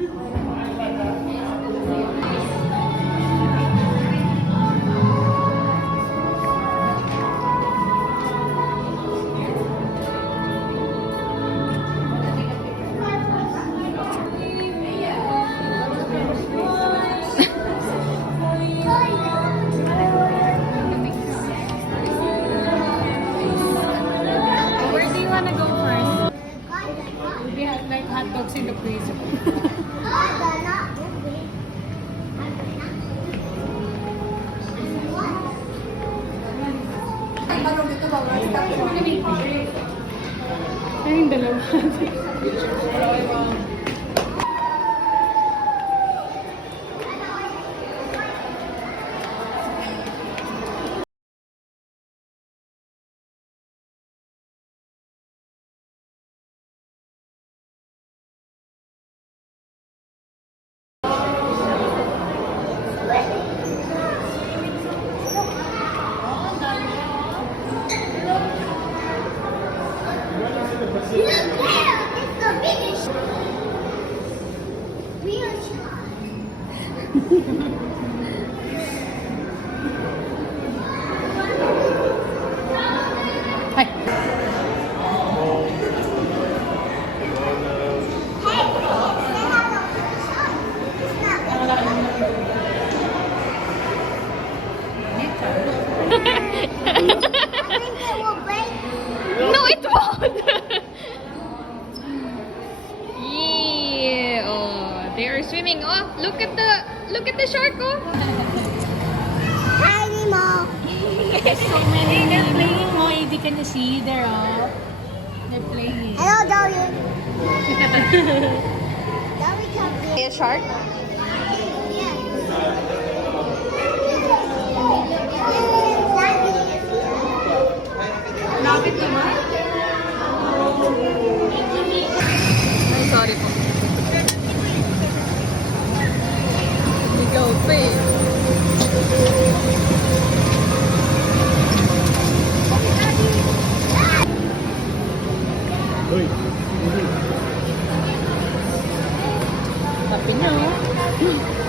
Where do you want to go first? We have like hot dogs in the freezer. Ayun, dalawa. No, it won't. Yeah. Oh, they are swimming. Oh, look at the shark. Oh. Animal. There's so many. They're playing. Oh, you can see there. Oh, they're playing. Hello, Dolly. Dolly, come here. A shark? Lapit naman. Ay, sorry po. Ikaw pa eh. Sabi niya oh.